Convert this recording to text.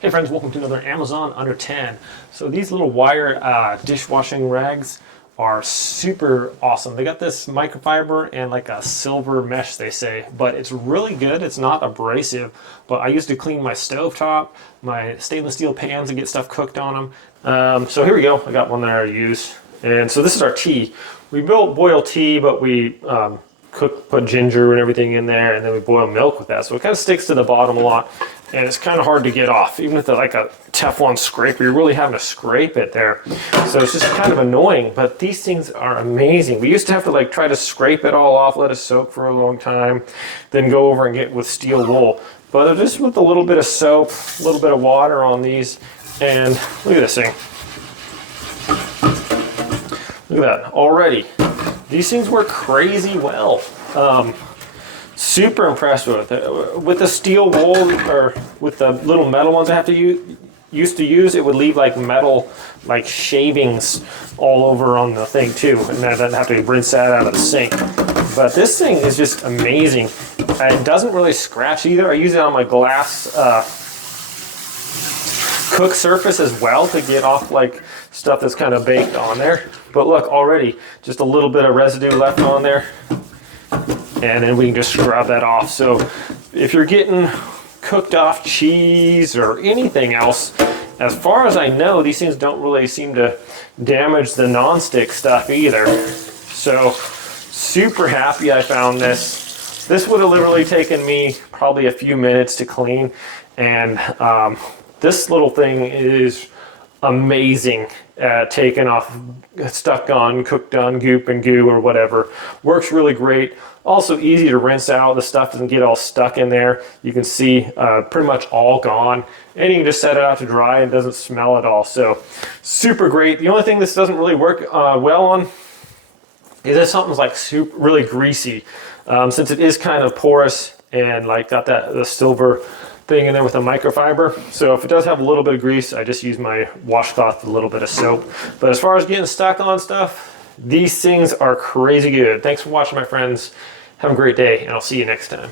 Hey friends, welcome to another Amazon Under 10. So these little wire dishwashing rags are super awesome. They got this microfiber and like a silver mesh, they say, but it's really good. It's not abrasive, but I used to clean my stovetop, my stainless steel pans and get stuff cooked on them. So here we go. I got one that I use. And so this is our tea. We boil tea, but we put ginger and everything in there, and then we boil milk with that. So it kind of sticks to the bottom a lot, and it's kind of hard to get off. Even with like a Teflon scraper, you're really having to scrape it there. So it's just kind of annoying, but these things are amazing. We used to have to like try to scrape it all off, let it soak for a long time, then go over and get with steel wool. But just with a little bit of soap, a little bit of water on these, and look at this thing. Look at that, already. These things work crazy well. Super impressed with it. With the steel wool, or with the little metal ones I have to used to use, it would leave like metal, like shavings all over on the thing too, and I'd have to rinse that out of the sink. But this thing is just amazing. It doesn't really scratch either. I use it on my glass cook surface as well to get off like stuff that's kind of baked on there. But look, already just a little bit of residue left on there, and then we can just scrub that off. So if you're getting cooked off cheese or anything else, as far as I know, these things don't really seem to damage the non-stick stuff either. So super happy I found this. This would have literally taken me probably a few minutes to clean, and this little thing is amazing at taking off stuck on, cooked on goop and goo or whatever. Works really great. Also easy to rinse out. The stuff doesn't get all stuck in there. You can see pretty much all gone. And you can just set it out to dry and it doesn't smell at all. So super great. The only thing this doesn't really work well on is if something's like really greasy. Since it is kind of porous and like got the silver thing in there with a microfiber. So if it does have a little bit of grease, I just use my washcloth with a little bit of soap. But as far as getting stuck on stuff, these things are crazy good. Thanks for watching, my friends. Have a great day, and I'll see you next time.